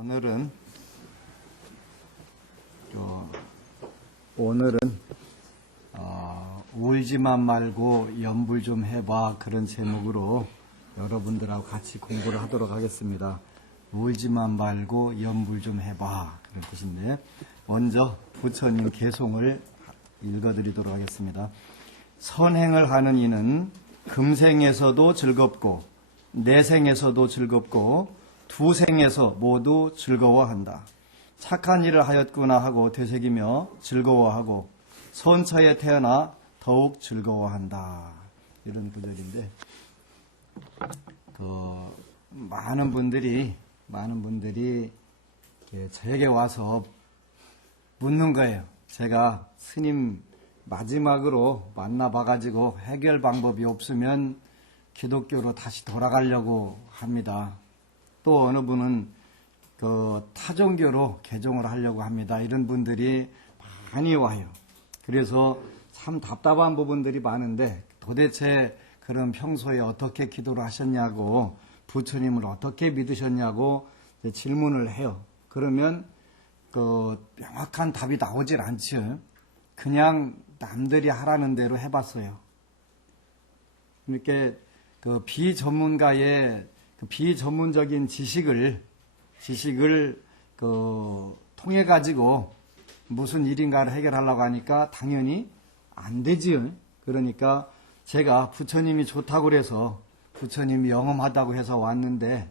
오늘은 울지만 말고 염불 좀 해봐, 그런 제목으로 여러분들하고 같이 공부를 하도록 하겠습니다. 울지만 말고 염불 좀 해봐, 그런 뜻인데, 먼저 부처님 개송을 읽어드리도록 하겠습니다. 선행을 하는 이는 금생에서도 즐겁고 내생에서도 즐겁고 두 생에서 모두 즐거워한다. 착한 일을 하였구나 하고 되새기며 즐거워하고 선처에 태어나 더욱 즐거워한다. 이런 구절인데, 많은 분들이 저에게 와서 묻는 거예요. 제가 스님 마지막으로 만나봐가지고 해결 방법이 없으면 기독교로 다시 돌아가려고 합니다. 또 어느 분은 타종교로 개종을 하려고 합니다. 이런 분들이 많이 와요. 그래서 참 답답한 부분들이 많은데, 도대체 그럼 평소에 어떻게 기도를 하셨냐고, 부처님을 어떻게 믿으셨냐고 질문을 해요. 그러면 명확한 답이 나오질 않죠. 그냥 남들이 하라는 대로 해봤어요. 이렇게 비전문가의 비전문적인 지식을 통해 가지고 무슨 일인가를 해결하려고 하니까 당연히 안 되지요. 그러니까 제가 부처님이 좋다고 그래서 부처님이 영험하다고 해서 왔는데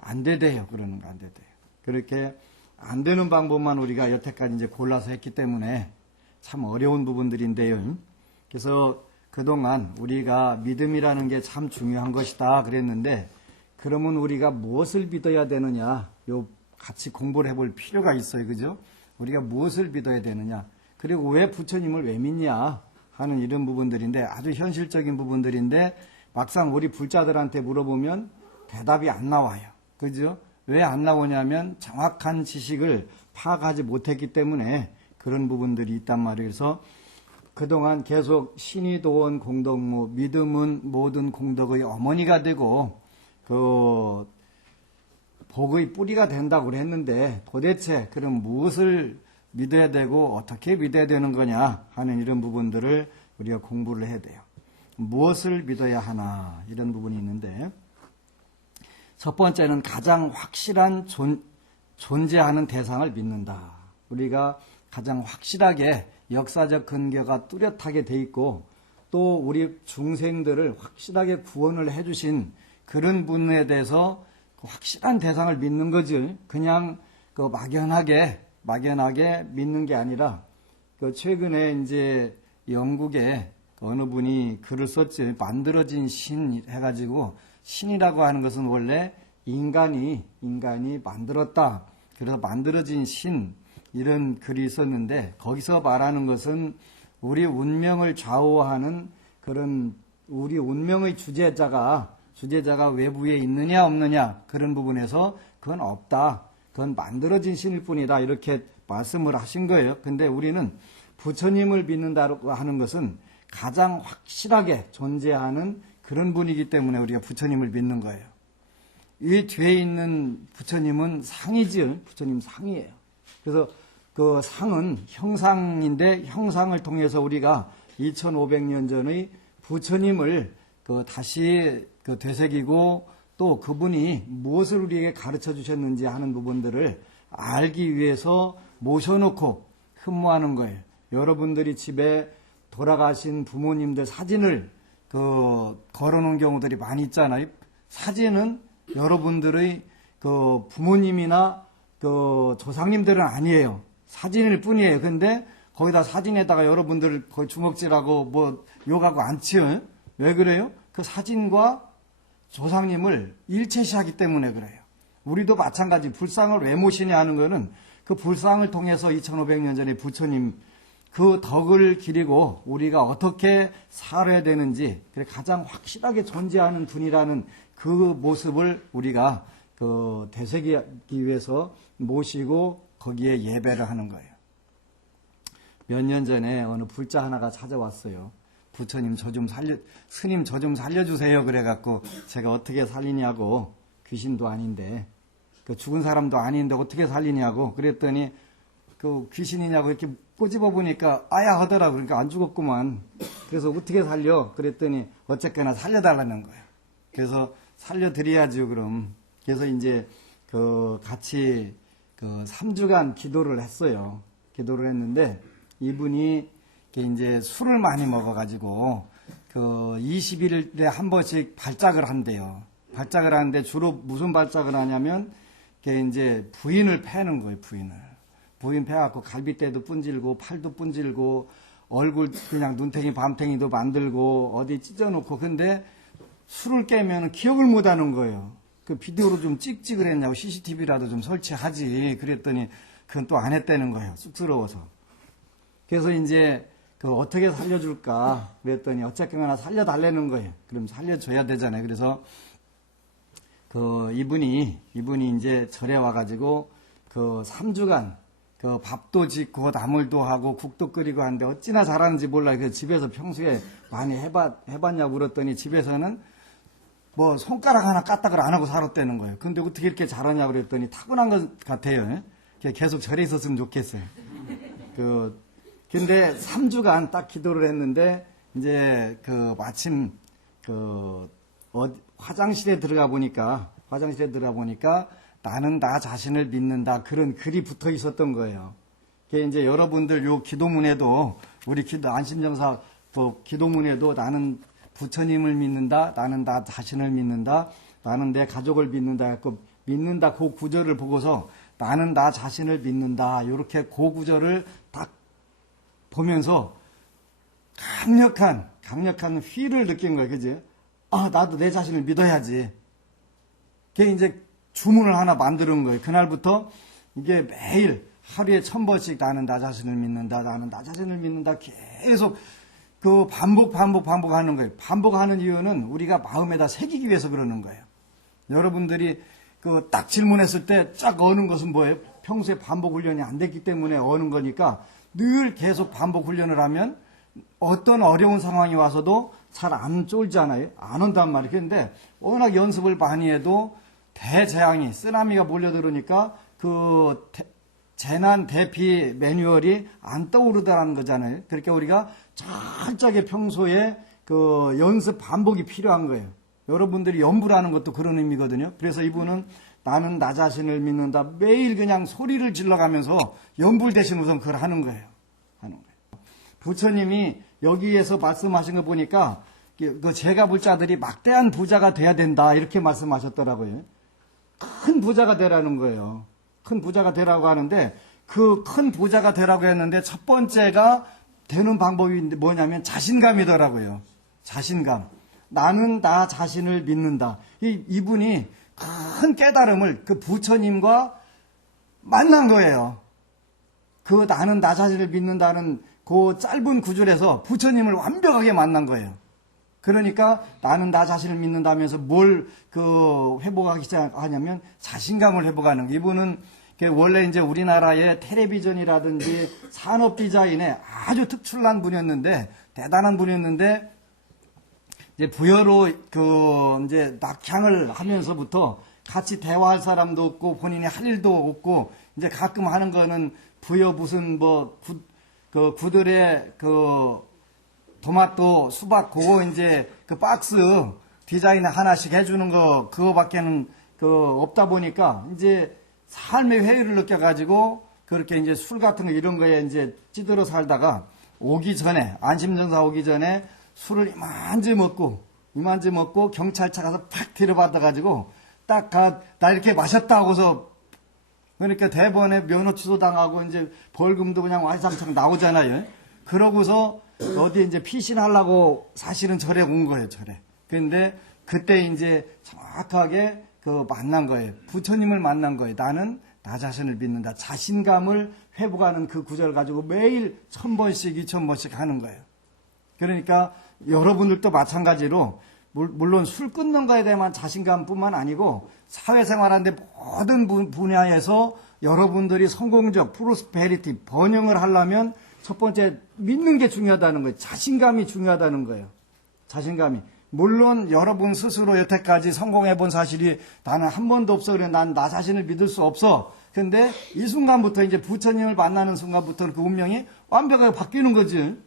안 되대요. 그러는 거 안 되대요. 그렇게 안 되는 방법만 우리가 여태까지 이제 골라서 했기 때문에 참 어려운 부분들인데요. 그래서 그동안 우리가 믿음이라는 게 참 중요한 것이다 그랬는데, 그러면 우리가 무엇을 믿어야 되느냐, 같이 공부를 해볼 필요가 있어요. 그죠? 우리가 무엇을 믿어야 되느냐, 그리고 왜 부처님을 왜 믿냐 하는 이런 부분들인데, 아주 현실적인 부분들인데 막상 우리 불자들한테 물어보면 대답이 안 나와요. 그죠? 왜 안 나오냐면 정확한 지식을 파악하지 못했기 때문에 그런 부분들이 있단 말이에요. 그래서 그동안 계속 신이 도원 공덕무, 믿음은 모든 공덕의 어머니가 되고 복의 뿌리가 된다고 그랬는데, 도대체 그럼 무엇을 믿어야 되고 어떻게 믿어야 되는 거냐 하는 이런 부분들을 우리가 공부를 해야 돼요. 무엇을 믿어야 하나, 이런 부분이 있는데, 첫 번째는 가장 확실한 존재하는 대상을 믿는다. 우리가 가장 확실하게 역사적 근거가 뚜렷하게 돼 있고, 또 우리 중생들을 확실하게 구원을 해주신 그런 분에 대해서 확실한 대상을 믿는 거지, 그냥 막연하게 믿는 게 아니라, 최근에 이제 영국에 어느 분이 글을 썼지, 만들어진 신 해가지고, 신이라고 하는 것은 원래 인간이 만들었다. 그래서 만들어진 신, 이런 글이 있었는데, 거기서 말하는 것은 우리 운명을 좌우하는 그런 우리 운명의 주제자가 외부에 있느냐 없느냐, 그런 부분에서 그건 없다. 그건 만들어진 신일 뿐이다. 이렇게 말씀을 하신 거예요. 근데 우리는 부처님을 믿는다고 하는 것은 가장 확실하게 존재하는 그런 분이기 때문에 우리가 부처님을 믿는 거예요. 이 뒤에 있는 부처님은 상이지, 부처님 상이에요. 그래서 그 상은 형상인데, 형상을 통해서 우리가 2500년 전의 부처님을 다시 되새기고, 또 그분이 무엇을 우리에게 가르쳐 주셨는지 하는 부분들을 알기 위해서 모셔놓고 흠모하는 거예요. 여러분들이 집에 돌아가신 부모님들 사진을 걸어놓은 경우들이 많이 있잖아요. 사진은 여러분들의 부모님이나 조상님들은 아니에요. 사진일 뿐이에요. 근데 거기다 사진에다가 여러분들 거의 주먹질하고 뭐 욕하고 앉지요. 왜 그래요? 그 사진과 조상님을 일체시하기 때문에 그래요. 우리도 마찬가지, 불상을 왜 모시냐 하는 거는 그 불상을 통해서 2500년 전에 부처님 그 덕을 기리고 우리가 어떻게 살아야 되는지, 가장 확실하게 존재하는 분이라는 그 모습을 우리가 되새기기 위해서 모시고 거기에 예배를 하는 거예요. 몇 년 전에 어느 불자 하나가 찾아왔어요. 부처님 스님 저 좀 살려주세요. 그래갖고 제가 어떻게 살리냐고, 귀신도 아닌데 그 죽은 사람도 아닌데 어떻게 살리냐고 그랬더니 그 귀신이냐고 이렇게 꼬집어 보니까 아야 하더라고. 그러니까 안 죽었구만. 그래서 어떻게 살려? 그랬더니 어쨌거나 살려달라는 거예요. 그래서 살려드려야죠, 그럼. 그래서 이제 그 같이 그 3주간 기도를 했어요. 기도를 했는데 이분이 이제 술을 많이 먹어가지고 그 20일에 한 번씩 발작을 한대요. 발작을 하는데 주로 무슨 발작을 하냐면 이제 부인을 패는 거예요, 부인을. 부인 패갖고 갈비뼈도 분질고 팔도 분질고 얼굴 그냥 눈탱이 밤탱이도 만들고 어디 찢어놓고 근데 술을 깨면 기억을 못하는 거예요. 그 비디오로 좀 찍지 그랬냐고 CCTV라도 좀 설치하지 그랬더니 그건 또 안 했다는 거예요. 쑥스러워서. 그래서 이제 그 어떻게 살려줄까 그랬더니 어쨌거나 살려달라는 거예요. 그럼 살려줘야 되잖아요. 그래서 그 이분이 이제 절에 와가지고 그 3주간 그 밥도 짓고 나물도 하고 국도 끓이고 하는데 어찌나 잘하는지 몰라요. 그래서 집에서 평소에 많이 해봤냐고 물었더니 집에서는 뭐 손가락 하나 까딱을 안 하고 살았다는 거예요. 근데 어떻게 이렇게 잘하냐고 그랬더니 타고난 것 같아요. 계속 절에 있었으면 좋겠어요. 근데 3주간 딱 기도를 했는데 이제 그 마침 화장실에 들어가 보니까 나는 나 자신을 믿는다 그런 글이 붙어 있었던 거예요. 그게 이제 여러분들 요 기도문에도 우리 안심정사 기도문에도 나는 부처님을 믿는다, 나는 나 자신을 믿는다, 나는 내 가족을 믿는다. 믿는다 그 구절을 보고서 나는 나 자신을 믿는다 이렇게 그 구절을 딱 보면서 강력한 휘를 느낀 거예요, 그지? 아 나도 내 자신을 믿어야지. 그게 이제 주문을 하나 만드는 거예요. 그날부터 이게 매일 하루에 1000번씩 나는 나 자신을 믿는다, 나는 나 자신을 믿는다 계속 그 반복하는 거예요. 반복하는 이유는 우리가 마음에다 새기기 위해서 그러는 거예요. 여러분들이 그 딱 질문했을 때 쫙 어는 것은 뭐예요? 평소에 반복 훈련이 안 됐기 때문에 어는 거니까 늘 계속 반복 훈련을 하면 어떤 어려운 상황이 와서도 잘 안 쫄잖아요. 안 온단 말이에요. 그런데 워낙 연습을 많이 해도 대재앙이 쓰나미가 몰려들으니까 그 재난 대피 매뉴얼이 안 떠오르다는 거잖아요. 그러니까 우리가 철저하게 평소에 그 연습 반복이 필요한 거예요. 여러분들이 연부라는 것도 그런 의미거든요. 그래서 이분은 나는 나 자신을 믿는다. 매일 그냥 소리를 질러가면서 연불 대신 우선 그걸 하는 거예요. 부처님이 여기에서 말씀하신 거 보니까 그 제가 불자들이 막대한 부자가 돼야 된다 이렇게 말씀하셨더라고요. 큰 부자가 되라는 거예요. 큰 부자가 되라고 하는데 그 큰 부자가 되라고 했는데 첫 번째가 되는 방법이 뭐냐면 자신감이더라고요. 자신감. 나는 나 자신을 믿는다. 이분이 큰 깨달음을 그 부처님과 만난 거예요. 그 나는 나 자신을 믿는다는 그 짧은 구절에서 부처님을 완벽하게 만난 거예요. 그러니까 나는 나 자신을 믿는다면서 뭘 회복하기 시작하냐면 자신감을 회복하는 거예요. 이분은 원래 이제 우리나라의 텔레비전이라든지 산업 디자인에 아주 특출난 분이었는데 대단한 분이었는데 이제 부여로 이제 낙향을 하면서부터 같이 대화할 사람도 없고 본인이 할 일도 없고 이제 가끔 하는 거는 부여 무슨 구들의 토마토 수박 그거 이제 그 박스 디자인 하나씩 해주는 거 그거밖에는 없다 보니까 이제 삶의 회의를 느껴가지고 그렇게 이제 술 같은 거 이런 거에 이제 찌들어 살다가 안심정사 오기 전에 술을 이만지 먹고 경찰차 가서 팍 들여받아가지고 나 이렇게 마셨다 하고서 그러니까 대법원에 면허 취소 당하고 이제 벌금도 그냥 와이상창 나오잖아요. 그러고서 어디 이제 피신하려고 사실은 절에 온 거예요, 절에. 그런데 그때 이제 정확하게 만난 거예요. 부처님을 만난 거예요. 나는 나 자신을 믿는다. 자신감을 회복하는 그 구절 가지고 매일 1000번씩, 2000번씩 하는 거예요. 그러니까 여러분들도 마찬가지로 물론 술 끊는 거에 대한 자신감뿐만 아니고 사회생활하는데 모든 분야에서 여러분들이 성공적 프로스페리티 번영을 하려면 첫 번째 믿는 게 중요하다는 거예요. 자신감이 중요하다는 거예요. 자신감이. 물론 여러분 스스로 여태까지 성공해 본 사실이 나는 한 번도 없어. 그래, 난 나 자신을 믿을 수 없어. 근데 이 순간부터 이제 부처님을 만나는 순간부터 그 운명이 완벽하게 바뀌는 거지.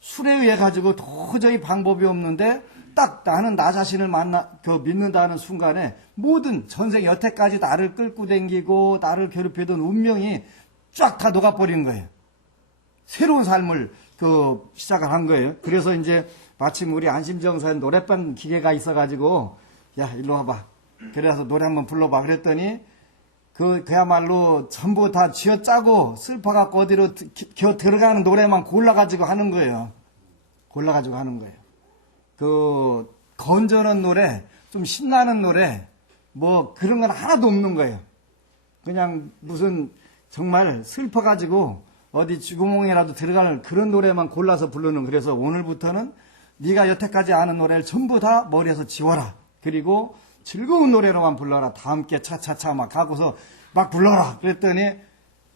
술에 의해 가지고 도저히 방법이 없는데 딱 나는 나 자신을 믿는다는 순간에 모든 전생 여태까지 나를 끌고 댕기고 나를 괴롭히던 운명이 쫙 다 녹아버린 거예요. 새로운 삶을 시작을 한 거예요. 그래서 이제 마침 우리 안심정사에 노래방 기계가 있어가지고 야 일로 와봐. 그래서 노래 한번 불러봐. 그랬더니 그야말로 전부 다 쥐어짜고 슬퍼갖고 어디로 들어가는 노래만 골라가지고 하는 거예요. 골라가지고 하는 거예요. 건전한 노래, 좀 신나는 노래, 뭐 그런 건 하나도 없는 거예요. 그냥 무슨 정말 슬퍼가지고 어디 쥐구멍이라도 들어가는 그런 노래만 골라서 부르는. 그래서 오늘부터는 네가 여태까지 아는 노래를 전부 다 머리에서 지워라. 그리고 즐거운 노래로만 불러라. 다 함께 차차차 막 하고서 막 불러라. 그랬더니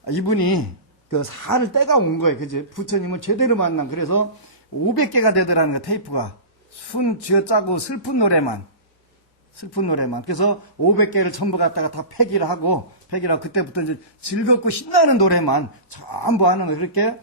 이분이 살을 때가 온 거예요. 그지? 부처님을 제대로 만난. 그래서 500개가 되더라는 거, 테이프가. 순 쥐어짜고 슬픈 노래만. 그래서 500개를 전부 갖다가 다 폐기를 하고 그때부터 이제 즐겁고 신나는 노래만 전부 하는 거예요. 그렇게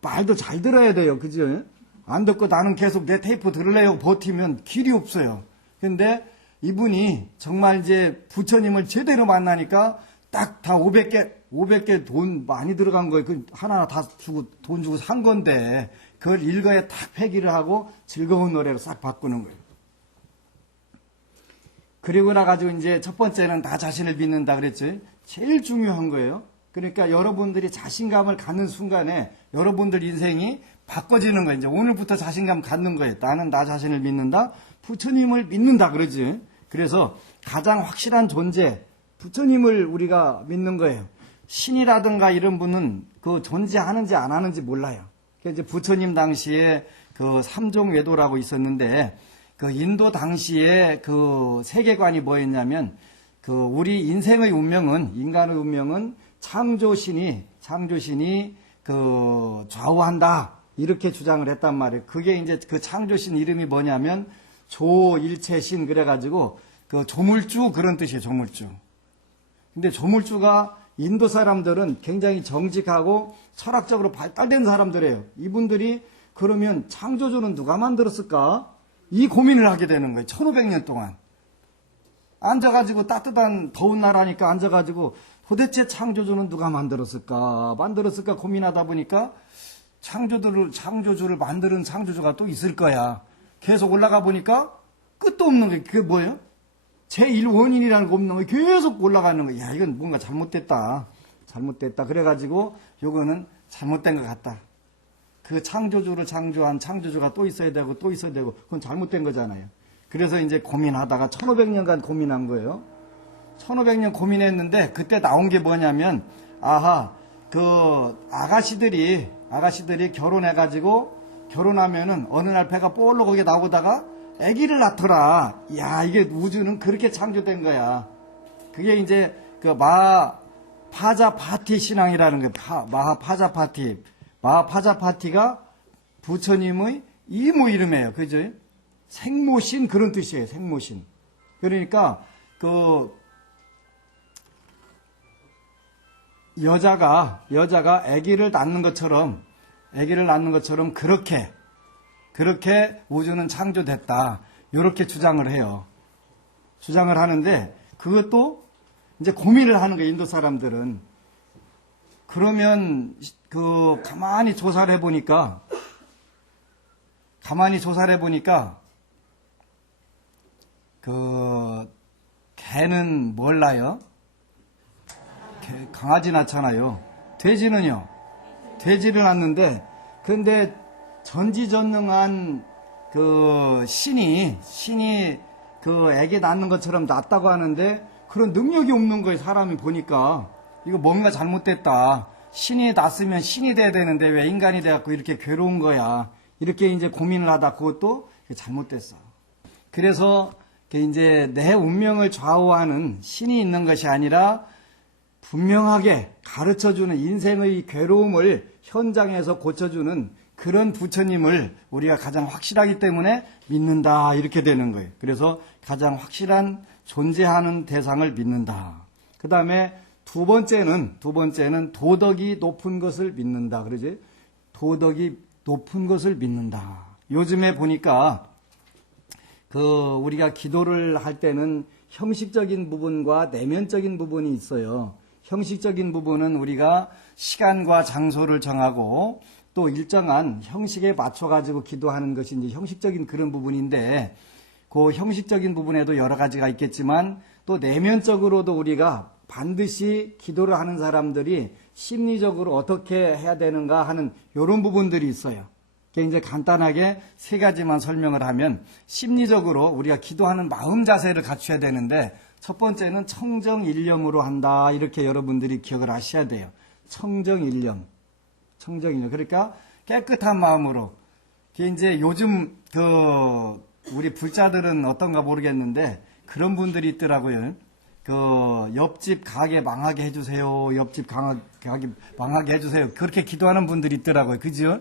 말도 잘 들어야 돼요. 그죠? 안 듣고 나는 계속 내 테이프 들으려고 버티면 길이 없어요. 근데 이분이 정말 이제 부처님을 제대로 만나니까 딱 다 500개 돈 많이 들어간 거예요. 하나하나 다 주고 돈 주고 산 건데 그걸 일거에 딱 폐기를 하고 즐거운 노래로 싹 바꾸는 거예요. 그리고 나가지고 이제 첫 번째는 나 자신을 믿는다 그랬죠. 제일 중요한 거예요. 그러니까 여러분들이 자신감을 갖는 순간에 여러분들 인생이 바꿔지는 거예요. 이제 오늘부터 자신감 갖는 거예요. 나는 나 자신을 믿는다. 부처님을 믿는다 그러지. 그래서 가장 확실한 존재, 부처님을 우리가 믿는 거예요. 신이라든가 이런 분은 존재하는지 안 하는지 몰라요. 이제 부처님 당시에 삼종외도라고 있었는데 인도 당시에 세계관이 뭐였냐면 우리 인생의 운명은, 인간의 운명은 창조신이 좌우한다. 이렇게 주장을 했단 말이에요. 그게 이제 창조신 이름이 뭐냐면 조일체신 그래가지고 조물주 그런 뜻이에요. 조물주. 근데 조물주가 인도 사람들은 굉장히 정직하고 철학적으로 발달된 사람들이에요. 이분들이 그러면 창조주는 누가 만들었을까? 이 고민을 하게 되는 거예요. 1500년 동안. 앉아가지고 따뜻한 더운 나라니까 앉아가지고 도대체 창조주는 누가 만들었을까 고민하다 보니까 창조주를 만드는 창조주가 또 있을 거야. 계속 올라가 보니까 끝도 없는 거예요. 그게 뭐예요? 제1원인이라는 거 없는 거예요. 계속 올라가는 거예요. 야, 이건 뭔가 잘못됐다. 그래가지고 요거는 잘못된 것 같다. 그 창조주를 창조한 창조주가 또 있어야 되고 그건 잘못된 거잖아요. 그래서 이제 고민하다가 1500년간 고민한 거예요. 1500년 고민했는데 그때 나온 게 뭐냐면 아가씨들이 결혼해가지고 결혼하면은 어느 날 배가 볼록 거기에 나오다가 아기를 낳더라. 야, 이게 우주는 그렇게 창조된 거야. 그게 이제 마하파자파티 신앙이라는 거예요. 마하파자파티가 부처님의 이모 이름이에요. 그죠? 생모신 그런 뜻이에요. 생모신. 그러니까 여자가 아기를 낳는 것처럼 그렇게 우주는 창조됐다. 이렇게 주장을 해요. 주장을 하는데 그것도 이제 고민을 하는 거예요. 인도 사람들은. 그러면 가만히 조사를 해보니까 개는 뭘 낳아요? 강아지 낳잖아요. 돼지는요? 돼지를 낳는데 근데 전지전능한 신이 애기 낳는 것처럼 낳았다고 하는데 그런 능력이 없는 거예요. 사람이 보니까 이거 뭔가 잘못됐다. 신이 낳았으면 신이 돼야 되는데 왜 인간이 돼갖고 이렇게 괴로운 거야. 이렇게 이제 고민을 하다 그것도 잘못됐어. 그래서 이제 내 운명을 좌우하는 신이 있는 것이 아니라 분명하게 가르쳐주는 인생의 괴로움을 현장에서 고쳐주는 그런 부처님을 우리가 가장 확실하기 때문에 믿는다 이렇게 되는 거예요. 그래서 가장 확실한 존재하는 대상을 믿는다. 그 다음에 두 번째는 도덕이 높은 것을 믿는다. 그러지? 도덕이 높은 것을 믿는다. 요즘에 보니까 우리가 기도를 할 때는 형식적인 부분과 내면적인 부분이 있어요. 형식적인 부분은 우리가 시간과 장소를 정하고 또 일정한 형식에 맞춰가지고 기도하는 것이 이제 형식적인 그런 부분인데, 그 형식적인 부분에도 여러 가지가 있겠지만 또 내면적으로도 우리가 반드시 기도를 하는 사람들이 심리적으로 어떻게 해야 되는가 하는 이런 부분들이 있어요. 이제 간단하게 세 가지만 설명을 하면, 심리적으로 우리가 기도하는 마음 자세를 갖춰야 되는데, 첫 번째는 청정일념으로 한다. 이렇게 여러분들이 기억을 하셔야 돼요. 청정일념. 그러니까 깨끗한 마음으로. 이제 요즘 우리 불자들은 어떤가 모르겠는데 그런 분들이 있더라고요. 옆집 가게 망하게 해주세요. 옆집 가게 망하게 해주세요. 그렇게 기도하는 분들이 있더라고요. 그죠?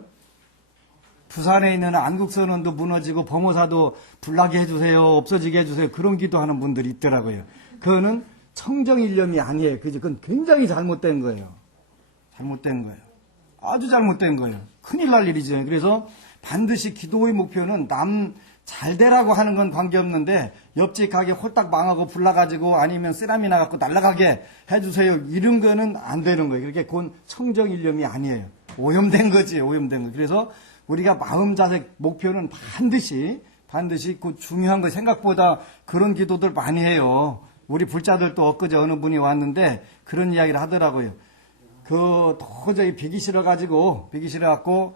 부산에 있는 안국선원도 무너지고 범호사도 불나게 해주세요. 없어지게 해주세요. 그런 기도하는 분들이 있더라고요. 그거는 청정일념이 아니에요. 그건 굉장히 잘못된 거예요. 아주 잘못된 거예요. 큰일 날 일이죠. 그래서 반드시 기도의 목표는 남 잘 되라고 하는 건 관계없는데, 옆집 가게 홀딱 망하고 불나가지고 아니면 쓰라미 나갖고 날아가게 해주세요. 이런 거는 안 되는 거예요. 그렇게 그건 청정일념이 아니에요. 오염된 거지, 오염된 거. 그래서 우리가 마음 자세 목표는 반드시 그 중요한 거. 생각보다 그런 기도들 많이 해요. 우리 불자들도 엊그제 어느 분이 왔는데 그런 이야기를 하더라고요. 도저히 비기 싫어갖고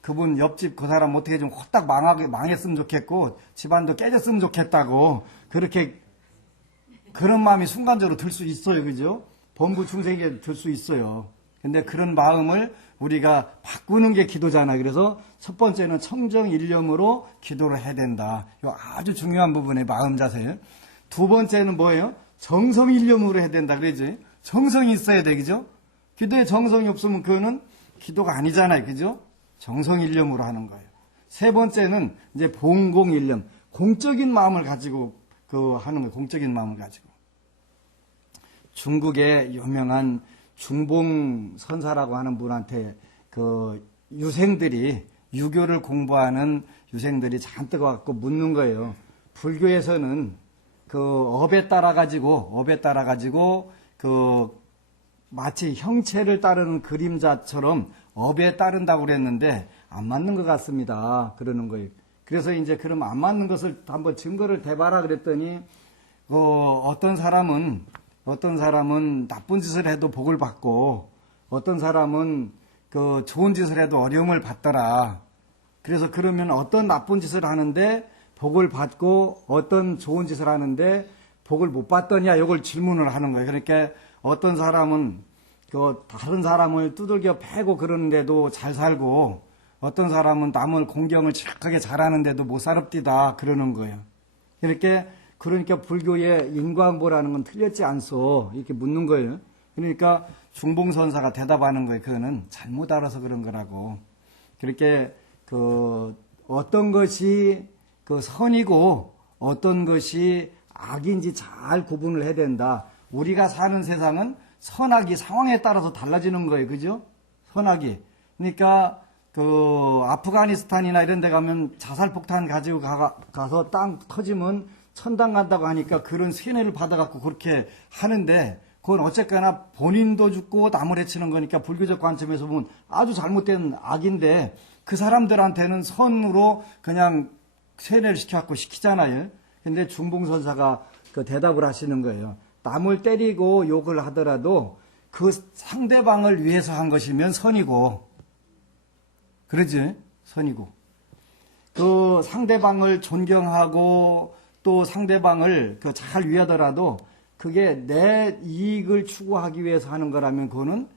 그분 옆집 그 사람 어떻게 좀 홀딱 망했으면 좋겠고 집안도 깨졌으면 좋겠다고 그렇게 그런 마음이 순간적으로 들 수 있어요. 그죠? 범부 중생에게 들 수 있어요. 근데 그런 마음을 우리가 바꾸는 게 기도잖아요. 그래서 첫 번째는 청정일념으로 기도를 해야 된다. 이거 아주 중요한 부분의 마음 자세. 두 번째는 뭐예요? 정성일념으로 해야 된다. 그러지? 정성이 있어야 돼. 그죠? 기도에 정성이 없으면 그거는 기도가 아니잖아요. 그죠? 정성일념으로 하는 거예요. 세 번째는 이제 봉공일념. 공적인 마음을 가지고 하는 거예요. 공적인 마음을 가지고. 중국의 유명한 중봉선사라고 하는 분한테 유생들이, 유교를 공부하는 유생들이 잔뜩 와갖고 묻는 거예요. 불교에서는 업에 따라 가지고 마치 형체를 따르는 그림자처럼 업에 따른다고 그랬는데 안 맞는 것 같습니다. 그러는 거예요. 그래서 이제 그럼 안 맞는 것을 한번 증거를 대봐라 그랬더니 어떤 사람은 나쁜 짓을 해도 복을 받고 어떤 사람은 좋은 짓을 해도 어려움을 받더라. 그래서 그러면 어떤 나쁜 짓을 하는데 복을 받고 어떤 좋은 짓을 하는데 복을 못 받더냐, 이걸 질문을 하는 거예요. 그러니까 어떤 사람은 다른 사람을 두들겨 패고 그러는데도 잘 살고 어떤 사람은 남을 공경을 착하게 잘하는데도 못 살았디다 그러는 거예요. 그러니까 불교의 인과응보라는 건 틀렸지 않소 이렇게 묻는 거예요. 그러니까 중봉선사가 대답하는 거예요. 그거는 잘못 알아서 그런 거라고. 그렇게 어떤 것이 선이고 어떤 것이 악인지 잘 구분을 해야 된다. 우리가 사는 세상은 선악이 상황에 따라서 달라지는 거예요. 그죠? 선악이. 그러니까 아프가니스탄이나 이런 데 가면 자살폭탄 가지고 가서 땅 터지면 천당 간다고 하니까 그런 세뇌를 받아갖고 그렇게 하는데, 그건 어쨌거나 본인도 죽고 남을 해치는 거니까 불교적 관점에서 보면 아주 잘못된 악인데, 그 사람들한테는 선으로 그냥 세뇌를 시켜갖고 시키잖아요. 근데 중봉선사가 대답을 하시는 거예요. 남을 때리고 욕을 하더라도 그 상대방을 위해서 한 것이면 선이고, 그러지? 선이고. 상대방을 존경하고 또 상대방을 잘 위하더라도 그게 내 이익을 추구하기 위해서 하는 거라면 그거는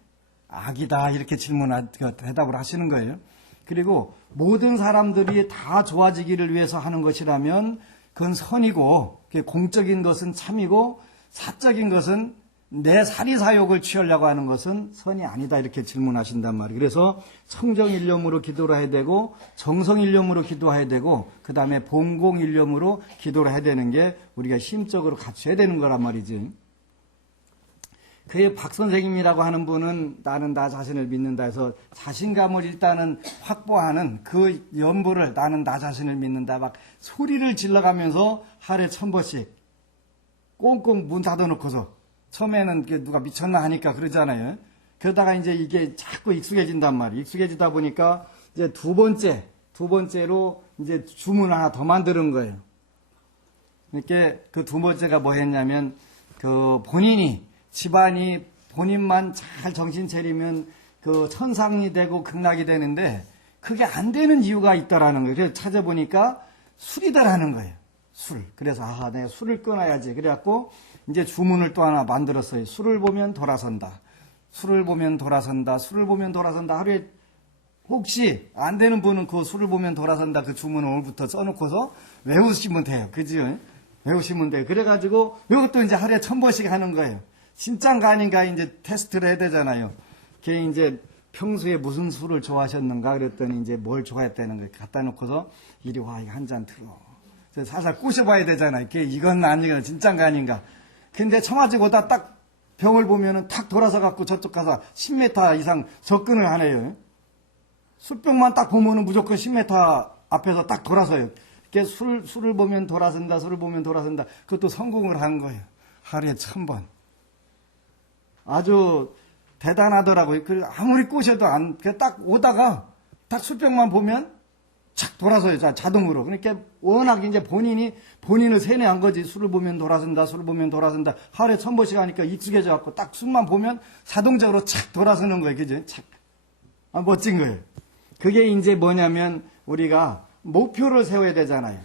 악이다. 이렇게 대답을 하시는 거예요. 그리고 모든 사람들이 다 좋아지기를 위해서 하는 것이라면 그건 선이고, 공적인 것은 참이고 사적인 것은 내 사리사욕을 취하려고 하는 것은 선이 아니다 이렇게 질문하신단 말이에요. 그래서 청정일념으로 기도를 해야 되고 정성일념으로 기도해야 되고 그 다음에 봉공일념으로 기도를 해야 되는 게 우리가 심적으로 갖춰야 되는 거란 말이지. 그의 박 선생님이라고 하는 분은 나는 나 자신을 믿는다 해서 자신감을 일단은 확보하는 그 연보를 나는 나 자신을 믿는다 막 소리를 질러가면서 하루에 1000번씩 꽁꽁 문 닫아놓고서 처음에는 누가 미쳤나 하니까 그러잖아요. 그러다가 이제 이게 자꾸 익숙해진단 말이에요. 익숙해지다 보니까 이제 두 번째로 이제 주문 하나 더 만드는 거예요. 이렇게 그 두 번째가 뭐 했냐면 그 본인이 집안이 본인만 잘 정신 차리면 그 천상이 되고 극락이 되는데 그게 안 되는 이유가 있다라는 거예요. 그래서 찾아보니까 술이다라는 거예요. 술. 그래서 내가 술을 끊어야지. 그래갖고 이제 주문을 또 하나 만들었어요. 술을 보면 돌아선다. 술을 보면 돌아선다. 술을 보면 돌아선다. 하루에 혹시 안 되는 분은 그 술을 보면 돌아선다 그 주문을 오늘부터 써놓고서 외우시면 돼요. 그죠? 외우시면 돼요. 그래가지고 이것도 이제 하루에 1000번씩 하는 거예요. 진짠가 아닌가 이제 테스트를 해야 되잖아요. 걔 이제 평소에 무슨 술을 좋아하셨는가 그랬더니 이제 뭘 좋아했다는 거예요. 갖다 놓고서 이리 와, 이거 한 잔 들어. 살살 꼬셔봐야 되잖아요. 걔 이건 아니가 진짠가 아닌가. 근데 청아지보다 딱 병을 보면은 탁 돌아서 갖고 저쪽 가서 10m 이상 접근을 하네요. 술병만 딱 보면은 무조건 10m 앞에서 딱 돌아서요. 이렇게 술을 보면 돌아선다, 술을 보면 돌아선다. 그것도 성공을 한 거예요. 하루에 1000번. 아주 대단하더라고요. 아무리 꼬셔도 딱 오다가 딱 술병만 보면 착 돌아서요. 자동으로. 그러니까 워낙 이제 본인을 세뇌한 거지. 술을 보면 돌아선다, 술을 보면 돌아선다. 하루에 1000번씩 하니까 익숙해져 갖고 딱 술만 보면 자동적으로 착 돌아서는 거예요. 그죠? 착. 멋진 거예요. 그게 이제 뭐냐면 우리가 목표를 세워야 되잖아요.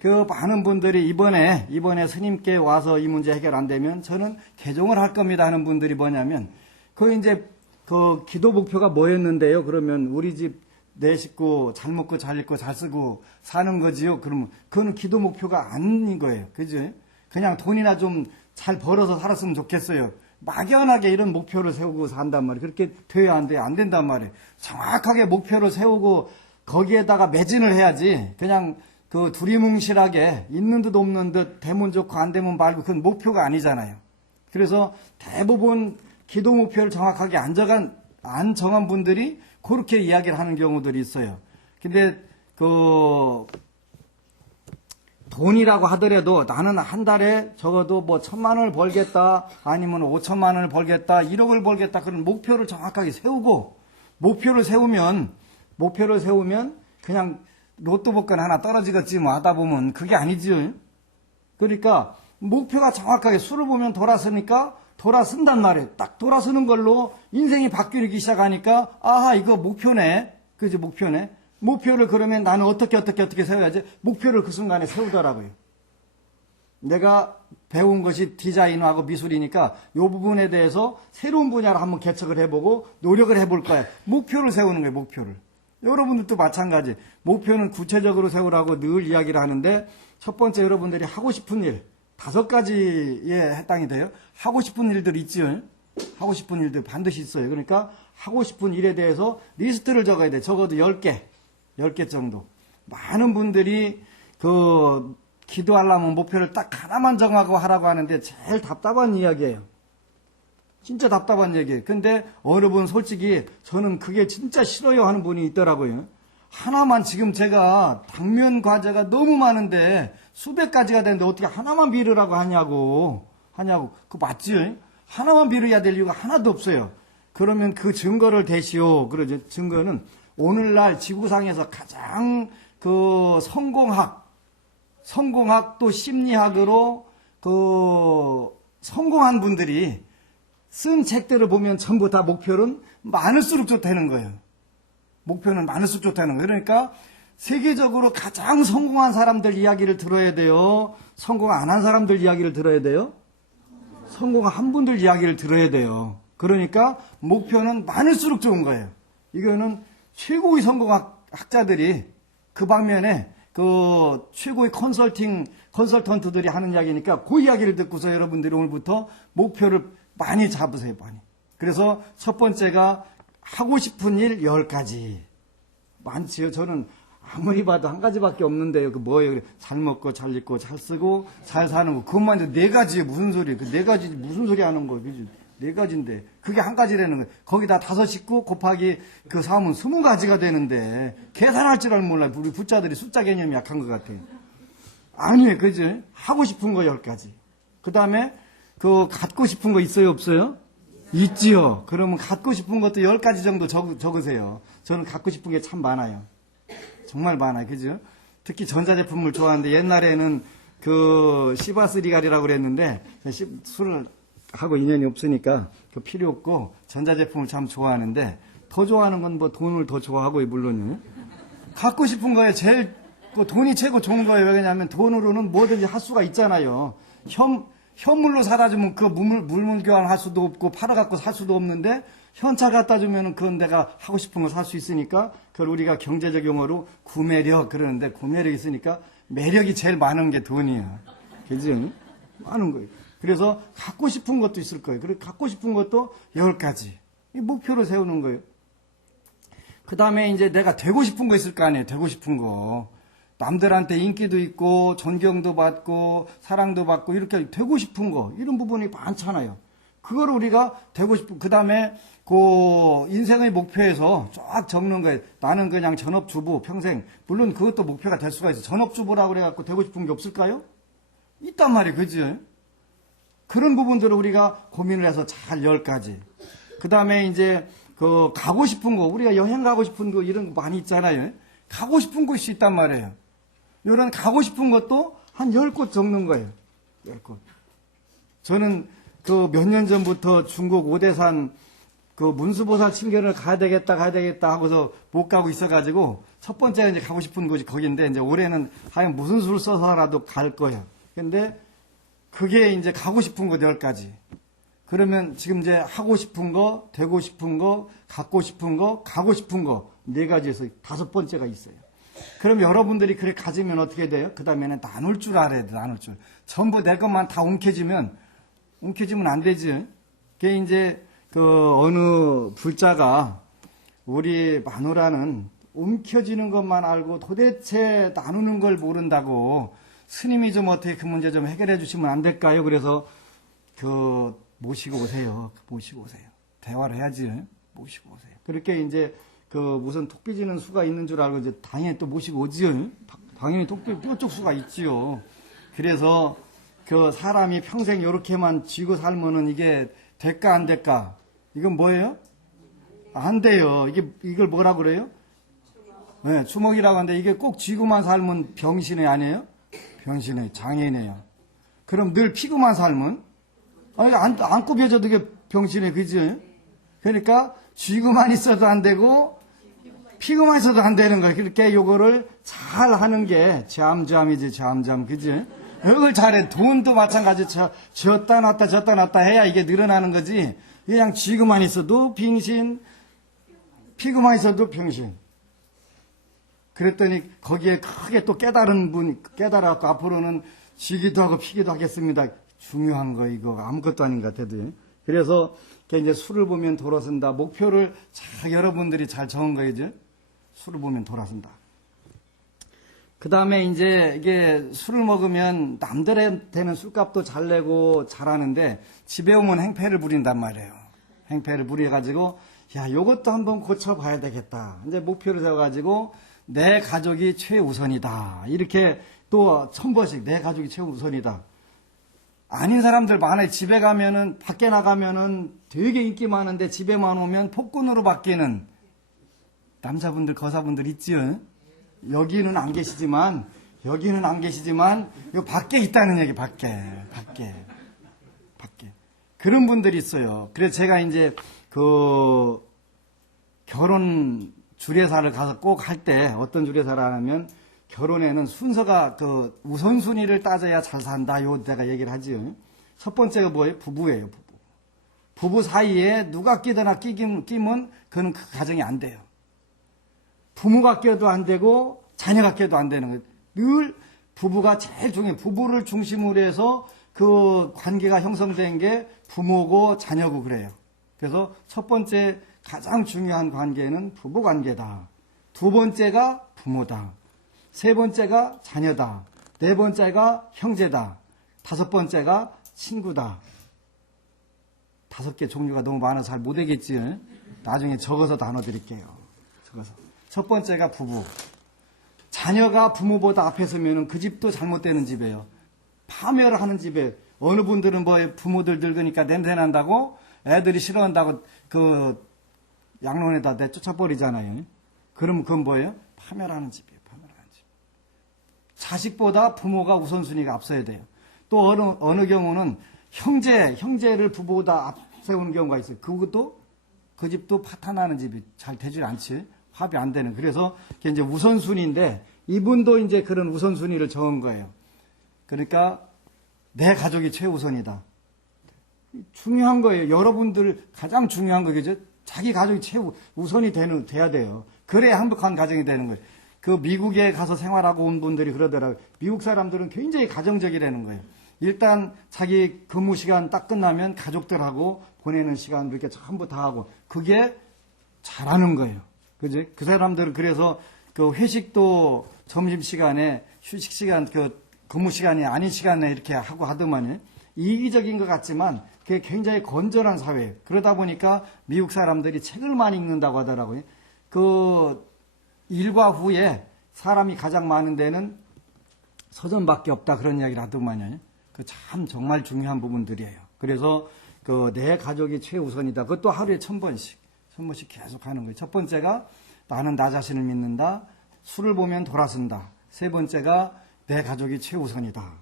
그 많은 분들이 이번에 스님께 와서 이 문제 해결 안 되면 저는 개종을 할 겁니다 하는 분들이 뭐냐면 그 이제 그 기도 목표가 뭐였는데요. 그러면 우리 집 내 식구 잘 먹고 잘 입고 잘 쓰고 사는 거지요. 그러면 그거는 기도 목표가 아닌 거예요. 그죠? 그냥 돈이나 좀 잘 벌어서 살았으면 좋겠어요. 막연하게 이런 목표를 세우고 산단 말이에요. 그렇게 돼야 안 돼요. 안 된단 말이에요. 정확하게 목표를 세우고 거기에다가 매진을 해야지. 그냥 그 두리뭉실하게 있는 듯 없는 듯 되면 좋고 안 되면 말고 그건 목표가 아니잖아요. 그래서 대부분 기도 목표를 정확하게 안 정한 분들이 그렇게 이야기를 하는 경우들이 있어요. 근데 돈이라고 하더라도 나는 한 달에 적어도 뭐 1000만 원을 벌겠다 아니면 5천만 원을 벌겠다 1억을 벌겠다 그런 목표를 정확하게 세우고 목표를 세우면 그냥 로또 복권 하나 떨어지겠지 뭐 하다 보면 그게 아니죠. 그러니까 목표가 정확하게 술을 보면 돌아서니까 돌아선단 말이에요. 딱 돌아서는 걸로 인생이 바뀌기 시작하니까 아하 이거 목표네. 그죠? 목표네. 목표를 그러면 나는 어떻게 세워야지? 목표를 그 순간에 세우더라고요. 내가 배운 것이 디자인하고 미술이니까 이 부분에 대해서 새로운 분야를 한번 개척을 해보고 노력을 해볼 거야. 목표를 세우는 거예요. 목표를. 여러분들도 마찬가지. 목표는 구체적으로 세우라고 늘 이야기를 하는데 첫 번째 여러분들이 하고 싶은 일 5가지에 해당이 돼요. 하고 싶은 일들 있지요. 하고 싶은 일들 반드시 있어요. 그러니까 하고 싶은 일에 대해서 리스트를 적어야 돼. 적어도 10개 정도. 많은 분들이 기도하려면 목표를 딱 하나만 정하고 하라고 하는데 제일 답답한 이야기예요. 진짜 답답한 얘기예요. 근데 어느 분 솔직히 저는 그게 진짜 싫어요 하는 분이 있더라고요. 하나만 지금 제가 당면 과제가 너무 많은데 수백 가지가 되는데 어떻게 하나만 미루라고 하냐고. 그거 맞지? 하나만 미뤄야 될 이유가 하나도 없어요. 그러면 그 증거를 대시오. 그러죠. 증거는 오늘날 지구상에서 가장 성공학 또 심리학으로 성공한 분들이 쓴 책들을 보면 전부 다 목표는 많을수록 좋다는 거예요. 목표는 많을수록 좋다는 거예요. 그러니까 세계적으로 가장 성공한 사람들 이야기를 들어야 돼요. 성공 안 한 사람들 이야기를 들어야 돼요. 성공한 분들 이야기를 들어야 돼요. 그러니까 목표는 많을수록 좋은 거예요. 이거는 최고의 성공학자들이 그 방면에 최고의 컨설턴트들이 하는 이야기니까 그 이야기를 듣고서 여러분들이 오늘부터 목표를 많이 잡으세요, 많이. 그래서 첫 번째가 하고 싶은 일 10가지. 많지요. 저는 아무리 봐도 한 가지밖에 없는데요. 그 뭐예요? 잘 먹고, 잘 입고, 잘 쓰고, 잘 사는 거. 그것만 해도 4가지예요. 무슨 소리예요? 그 4가지, 무슨 소리 하는 거예요? 그지? 4가지인데. 그게 한 가지라는 거예요. 거기다 5 식구 곱하기 그 3은 20가지가 되는데, 계산할 줄 알면 몰라요. 우리 부자들이 숫자 개념이 약한 것 같아요. 아니에요. 그지? 하고 싶은 거 10가지. 그 다음에, 갖고 싶은 거 있어요? 없어요? 있지요. 그러면 갖고 싶은 것도 10가지 정도 적으세요. 저는 갖고 싶은 게 참 많아요. 정말 많아요. 그죠? 특히 전자제품을 좋아하는데 옛날에는 시바스리갈이라고 그랬는데 술을 하고 인연이 없으니까 그 필요 없고 전자제품을 참 좋아하는데 더 좋아하는 건 뭐 돈을 더 좋아하고요. 물론요. 갖고 싶은 거에 제일 돈이 최고 좋은 거예요. 왜냐하면 돈으로는 뭐든지 할 수가 있잖아요. 현물로 사다 주면 그 물물 교환할 수도 없고 팔아갖고 살 수도 없는데 현찰 갖다 주면은 그건 내가 하고 싶은 거 살 수 있으니까 그걸 우리가 경제적 용어로 구매력 그러는데 구매력이 있으니까 매력이 제일 많은 게 돈이야. 그죠? 많은 거예요. 그래서 갖고 싶은 것도 있을 거예요. 그리고 갖고 싶은 것도 10가지. 이 목표로 세우는 거예요. 그 다음에 이제 내가 되고 싶은 거 있을 거 아니에요. 되고 싶은 거. 남들한테 인기도 있고 존경도 받고 사랑도 받고 이렇게 되고 싶은 거 이런 부분이 많잖아요. 그걸 우리가 되고 싶은 그 다음에 인생의 목표에서 쫙 적는 거예요. 나는 그냥 전업주부 평생. 물론 그것도 목표가 될 수가 있어요. 전업주부라고 그래갖고 되고 싶은 게 없을까요? 있단 말이에요. 그지? 그런 부분들을 우리가 고민을 해서 잘 10가지. 그 다음에 이제 가고 싶은 거 우리가 여행 가고 싶은 거 이런 거 많이 있잖아요. 가고 싶은 곳이 있단 말이에요. 이런 가고 싶은 것도 한 10곳 적는 거예요. 10곳. 저는 몇 년 전부터 중국 오대산 문수보살 친견을 가야 되겠다 하고서 못 가고 있어가지고 첫 번째 이제 가고 싶은 곳이 거긴데 이제 올해는 하여간 무슨 수를 써서라도 갈 거예요. 근데 그게 이제 가고 싶은 것 10가지. 그러면 지금 이제 하고 싶은 거, 되고 싶은 거, 갖고 싶은 거, 가고 싶은 거 4가지에서 5번째가 있어요. 그럼 여러분들이 그래 가지면 어떻게 돼요? 그 다음에는 나눌 줄 알아야 돼, 나눌 줄. 전부 내 것만 다 움켜쥐면 안 되지. 그게 이제 어느 불자가 우리 마누라는 움켜쥐는 것만 알고 도대체 나누는 걸 모른다고 스님이 좀 어떻게 그 문제 좀 해결해 주시면 안 될까요? 그래서 모시고 오세요. 모시고 오세요. 대화를 해야지. 모시고 오세요. 그렇게 이제 무슨 톡 삐지는 수가 있는 줄 알고 이제 당연히 또 모시고 오지요. 당연히 뾰족 수가 있지요. 그래서 사람이 평생 이렇게만 쥐고 살면은 이게 될까 안 될까? 이건 뭐예요? 안 돼요. 이걸 뭐라 그래요? 네, 주먹이라고 하는데 이게 꼭 쥐고만 살면 병신이 아니에요? 병신이 장애인이에요. 그럼 늘 피고만 살면 안 굽혀져도 이게 병신이 그지? 그러니까 쥐고만 있어도 안 되고 피고만 있어도 안 되는 거예요. 그렇게 요거를 잘 하는 게 잠잠이지 잠잠 그지? 이걸 잘해. 돈도 마찬가지. 졌다 놨다 해야 이게 늘어나는 거지. 그냥 쥐고만 있어도 빙신, 피고만 있어도 병신. 그랬더니 거기에 크게 또 깨달은 분, 깨달아갖고 앞으로는 쥐기도 하고 피기도 하겠습니다. 중요한 거 이거 아무것도 아닌 것 같아도. 그래서 이제 술을 보면 돌아선다. 목표를 여러분들이 잘 정한 거죠. 술을 보면 돌아선다. 그 다음에 이제 이게 술을 먹으면 남들한테는 술값도 잘 내고 잘하는데 집에 오면 행패를 부린단 말이에요. 행패를 부려가지고 요것도 한번 고쳐봐야 되겠다. 이제 목표를 세워가지고 내 가족이 최우선이다. 이렇게 또 1000번씩 내 가족이 최우선이다. 아닌 사람들 많아요. 집에 가면은 밖에 나가면은 되게 인기 많은데 집에만 오면 폭군으로 바뀌는 남자분들 거사분들 있지요. 여기는 안 계시지만 요 밖에 있다는 얘기. 밖에 그런 분들이 있어요. 그래서 제가 이제 결혼 주례사를 가서 꼭 할 때 어떤 주례사를 하냐면 결혼에는 순서가 우선순위를 따져야 잘 산다. 요 내가 얘기를 하지요. 첫 번째가 뭐예요? 부부예요. 부부 사이에 누가 끼거나 끼면 그는 그 가정이 안 돼요. 부모가 껴도 안 되고 자녀가 껴도 안 되는 거예요. 늘 부부가 제일 중요해요. 부부를 중심으로 해서 그 관계가 형성된 게 부모고 자녀고 그래요. 그래서 첫 번째 가장 중요한 관계는 부부 관계다. 두 번째가 부모다. 세 번째가 자녀다. 네 번째가 형제다. 다섯 번째가 친구다. 5개 종류가 너무 많아서 잘 못하겠지. 나중에 적어서 나눠드릴게요. 적어서. 첫 번째가 부부. 자녀가 부모보다 앞에 서면 그 집도 잘못되는 집이에요. 파멸을 하는 집에 어느 분들은 뭐 부모들 늙으니까 냄새 난다고 애들이 싫어한다고 그 양론에다 내쫓아버리잖아요. 그러면 그건 뭐예요? 파멸하는 집이에요. 파멸하는 집. 자식보다 부모가 우선순위가 앞서야 돼요. 또 어느 경우는 형제를 부부보다 앞세우는 경우가 있어요. 그것도 그 집도 파탄나는 집이 잘 되질 않지. 합이 안 되는. 그래서 그게 이제 우선순위인데 이분도 이제 그런 우선순위를 정한 거예요. 그러니까 내 가족이 최우선이다. 중요한 거예요. 여러분들 가장 중요한 거겠죠. 자기 가족이 최우선이 돼야 돼요. 그래야 행복한 가정이 되는 거예요. 그 미국에 가서 생활하고 온 분들이 그러더라고요. 미국 사람들은 굉장히 가정적이라는 거예요. 일단 자기 근무 시간 딱 끝나면 가족들하고 보내는 시간 이렇게 전부 다 하고 그게 잘하는 거예요. 그지? 그 사람들은 그래서 그 회식도 점심시간에 휴식시간 그 근무시간이 아닌 시간에 이렇게 하고 하더만요. 이기적인 것 같지만 그게 굉장히 건전한 사회예요. 그러다 보니까 미국 사람들이 책을 많이 읽는다고 하더라고요. 그 일과 후에 사람이 가장 많은 데는 서점밖에 없다 그런 이야기를 하더만요. 그 참 정말 중요한 부분들이에요. 그래서 그 내 가족이 최우선이다. 그것도 하루에 1000번씩 계속 하는 거예요. 첫 번째가 나는 나 자신을 믿는다. 술을 보면 돌아선다. 세 번째가 내 가족이 최우선이다.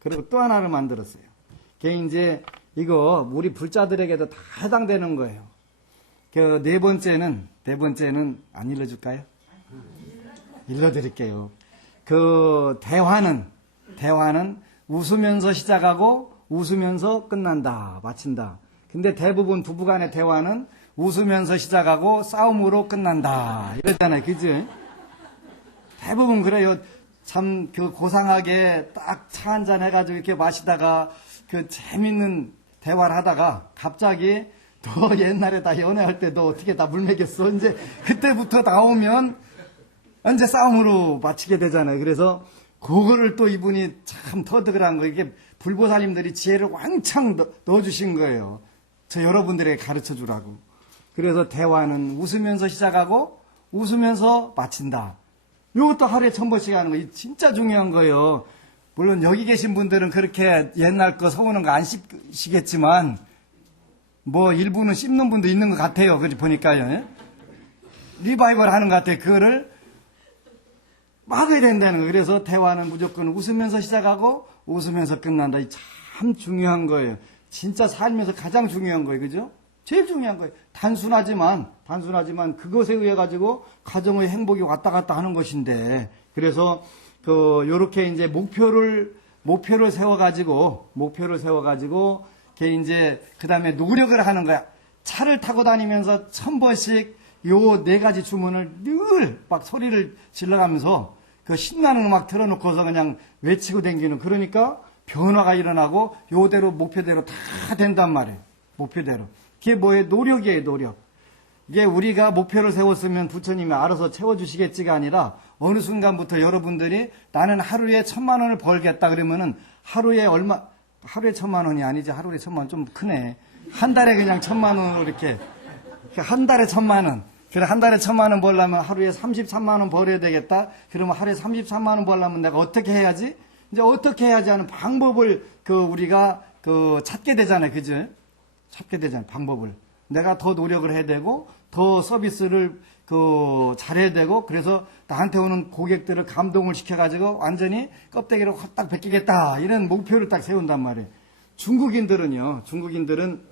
그리고 또 하나를 만들었어요. 그게 이제 이거 우리 불자들에게도 다 해당되는 거예요. 그 네 번째는 안 읽어줄까요? 읽어드릴게요. 그 대화는 웃으면서 시작하고 웃으면서 끝난다. 마친다. 근데 대부분 부부간의 대화는 웃으면서 시작하고 싸움으로 끝난다. 이러잖아요. 그지? 대부분 그래요. 참 그 고상하게 딱 차 한잔 해가지고 이렇게 마시다가 그 재밌는 대화를 하다가 갑자기 너 옛날에 다 연애할 때 너 어떻게 다 물 먹였어? 이제 그때부터 나오면 이제 싸움으로 마치게 되잖아요. 그래서 그거를 또 이분이 참 터득을 한 거예요. 이게 불보살님들이 지혜를 왕창 넣어주신 거예요. 저 여러분들에게 가르쳐 주라고. 그래서 대화는 웃으면서 시작하고 웃으면서 마친다. 이것도 하루에 1000번씩 하는 거. 진짜 중요한 거예요. 물론 여기 계신 분들은 그렇게 옛날 거 서우는 거 안 씹시겠지만 뭐 일부는 씹는 분도 있는 것 같아요. 그렇게 보니까요. 예? 리바이벌 하는 것 같아요. 그거를 막아야 된다는 거예요. 그래서 대화는 무조건 웃으면서 시작하고 웃으면서 끝난다. 참 중요한 거예요. 진짜 살면서 가장 중요한 거예요. 그죠? 제일 중요한 거예요. 단순하지만 그것에 의해 가지고 가정의 행복이 왔다 갔다 하는 것인데 그래서 요렇게 이제 목표를 세워가지고 걔 이제 그 다음에 노력을 하는 거야. 차를 타고 다니면서 1000번씩 요 4가지 주문을 늘 막 소리를 질러가면서 그 신나는 음악 틀어놓고서 그냥 외치고 다니는 그러니까 변화가 일어나고 요대로 목표대로 다 된단 말이에요. 목표대로. 그게 뭐예요? 노력이에요, 노력. 이게 우리가 목표를 세웠으면 부처님이 알아서 채워주시겠지가 아니라 어느 순간부터 여러분들이 나는 하루에 1000만 원을 벌겠다 그러면은 하루에 1000만 원이 아니지. 하루에 1000만 원 좀 크네. 한 달에 그냥 1000만 원으로 이렇게. 한 달에 1000만 원. 그래, 한 달에 1000만 원 벌려면 하루에 33만 원 벌어야 되겠다. 그러면 하루에 33만 원 벌려면 내가 어떻게 해야지? 이제 어떻게 해야지 하는 방법을 우리가 찾게 되잖아요. 그죠? 찾게 되잖아요. 방법을. 내가 더 노력을 해야 되고, 더 서비스를 잘해야 되고, 그래서 나한테 오는 고객들을 감동을 시켜가지고 완전히 껍데기로 딱 벗기겠다. 이런 목표를 딱 세운단 말이에요. 중국인들은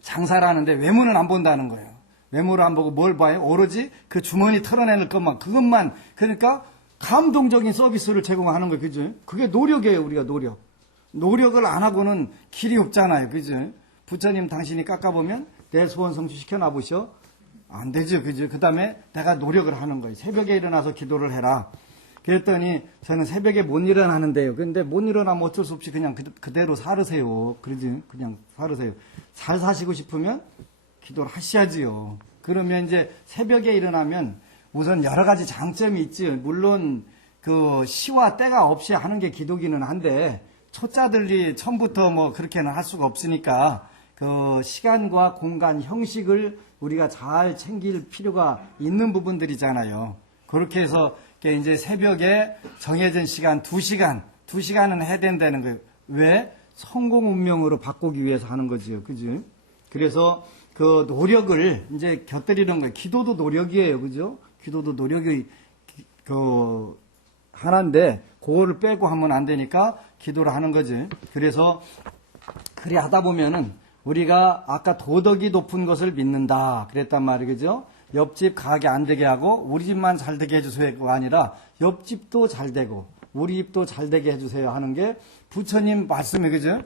장사를 하는데 외모는 안 본다는 거예요. 외모를 안 보고 뭘 봐요? 오로지 그 주머니 털어내는 그것만. 그러니까 감동적인 서비스를 제공하는 거예요. 그죠? 그게 노력이에요. 우리가 노력. 노력을 안 하고는 길이 없잖아요. 그죠? 부처님 당신이 깎아보면 내 소원 성취 시켜놔보셔. 안 되죠. 그죠? 그 다음에 내가 노력을 하는 거예요. 새벽에 일어나서 기도를 해라. 그랬더니 저는 새벽에 못 일어나는데요. 근데 못 일어나면 어쩔 수 없이 그냥 그대로 살으세요. 그러지, 그냥 살으세요. 잘 사시고 싶으면 기도를 하셔야지요. 그러면 이제 새벽에 일어나면 우선 여러 가지 장점이 있지. 물론 그 시와 때가 없이 하는 게 기도기는 한데 초짜들이 처음부터 뭐 그렇게는 할 수가 없으니까 그 시간과 공간, 형식을 우리가 잘 챙길 필요가 있는 부분들이잖아요. 그렇게 해서 이제 새벽에 정해진 시간 2시간은 해야 된다는 거예요. 왜? 성공 운명으로 바꾸기 위해서 하는 거지요. 그죠? 그래서 그 노력을 이제 곁들이는 거예요. 기도도 노력이에요. 그죠? 기도도 노력이 하나인데 그거를 빼고 하면 안 되니까 기도를 하는 거지. 그래서 그래 하다 보면은 우리가 아까 도덕이 높은 것을 믿는다 그랬단 말이죠. 옆집 가게 안 되게 하고 우리 집만 잘 되게 해주세요가 아니라 옆집도 잘 되고 우리 집도 잘 되게 해주세요 하는 게 부처님 말씀이 그죠?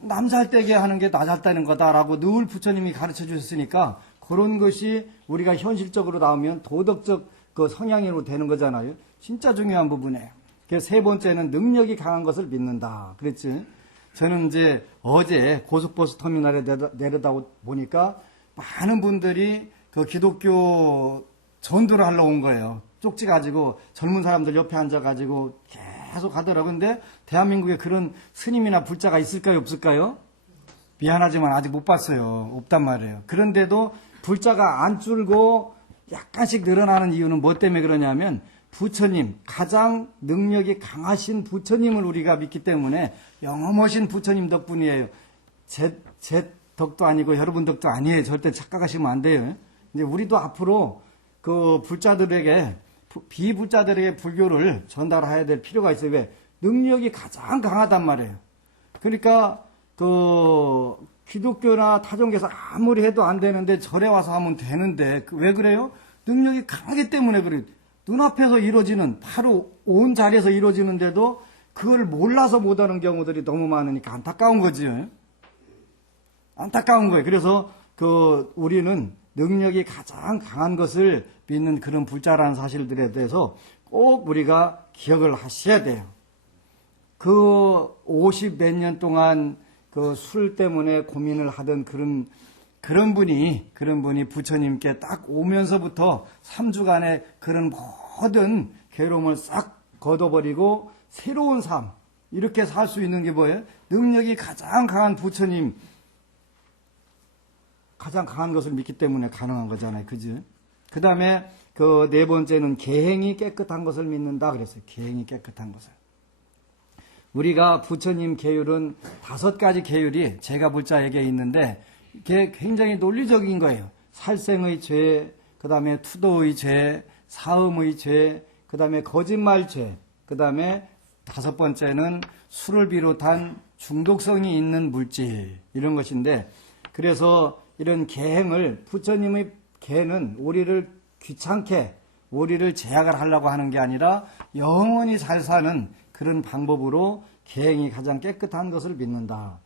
남 잘 되게 하는 게 나 잘 되는 거다라고 늘 부처님이 가르쳐 주셨으니까 그런 것이 우리가 현실적으로 나오면 도덕적 그 성향으로 되는 거잖아요. 진짜 중요한 부분이에요. 그래서 세 번째는 능력이 강한 것을 믿는다. 그랬지? 저는 이제 어제 고속버스 터미널에 내려다 보니까 많은 분들이 그 기독교 전도를 하러 온 거예요. 쪽지 가지고 젊은 사람들 옆에 앉아가지고 계속 하더라고요. 근데 대한민국에 그런 스님이나 불자가 있을까요? 없을까요? 미안하지만 아직 못 봤어요. 없단 말이에요. 그런데도 불자가 안 줄고 약간씩 늘어나는 이유는 뭐 때문에 그러냐면 부처님, 가장 능력이 강하신 부처님을 우리가 믿기 때문에 영험하신 부처님 덕분이에요. 제 덕도 아니고 여러분 덕도 아니에요. 절대 착각하시면 안 돼요. 이제 우리도 앞으로 그 불자들에게, 비불자들에게 불교를 전달해야 될 필요가 있어요. 왜? 능력이 가장 강하단 말이에요. 그러니까 그 기독교나 타종교에서 아무리 해도 안 되는데 절에 와서 하면 되는데 왜 그래요? 능력이 강하기 때문에 그래요. 눈앞에서 이루어지는 바로 온 자리에서 이루어지는데도 그걸 몰라서 못하는 경우들이 너무 많으니까 안타까운 거지. 안타까운 거예요. 그래서 그 우리는 능력이 가장 강한 것을 믿는 그런 불자라는 사실들에 대해서 꼭 우리가 기억을 하셔야 돼요. 그 50 몇 년 동안 그 술 때문에 고민을 하던 그런 분이 부처님께 딱 오면서부터 3주간의 그런 모든 괴로움을 싹 걷어버리고 새로운 삶, 이렇게 살 수 있는 게 뭐예요? 능력이 가장 강한 부처님, 가장 강한 것을 믿기 때문에 가능한 거잖아요. 그죠? 그 다음에 그 네 번째는 계행이 깨끗한 것을 믿는다 그랬어요. 계행이 깨끗한 것을. 우리가 부처님 계율은 5가지 계율이 제가 불자에게 있는데 이게 굉장히 논리적인 거예요. 살생의 죄, 그 다음에 투도의 죄, 사음의 죄, 그 다음에 거짓말 죄, 그 다음에 5번째는 술을 비롯한 중독성이 있는 물질, 이런 것인데, 그래서 이런 계행을, 부처님의 계는 우리를 귀찮게, 우리를 제약을 하려고 하는 게 아니라 영원히 잘 사는 그런 방법으로 계행이 가장 깨끗한 것을 믿는다.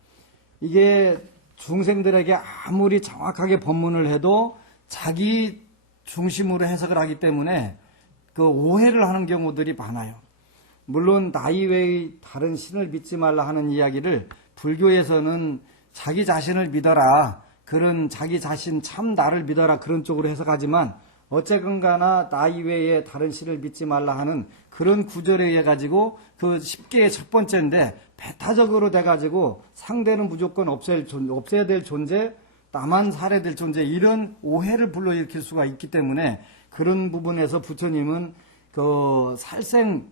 이게 중생들에게 아무리 정확하게 법문을 해도 자기 중심으로 해석을 하기 때문에 그 오해를 하는 경우들이 많아요. 물론 나이 외의 다른 신을 믿지 말라 하는 이야기를 불교에서는 자기 자신을 믿어라, 그런 자기 자신 참 나를 믿어라, 그런 쪽으로 해석하지만 어쨌건 가나 나이 외에 다른 신을 믿지 말라 하는 그런 구절에 의해 가지고 그 10개의 첫 번째인데 배타적으로 돼가지고 상대는 무조건 없애야 될 존재, 나만 살아야 될 존재, 이런 오해를 불러일으킬 수가 있기 때문에 그런 부분에서 부처님은 그 살생,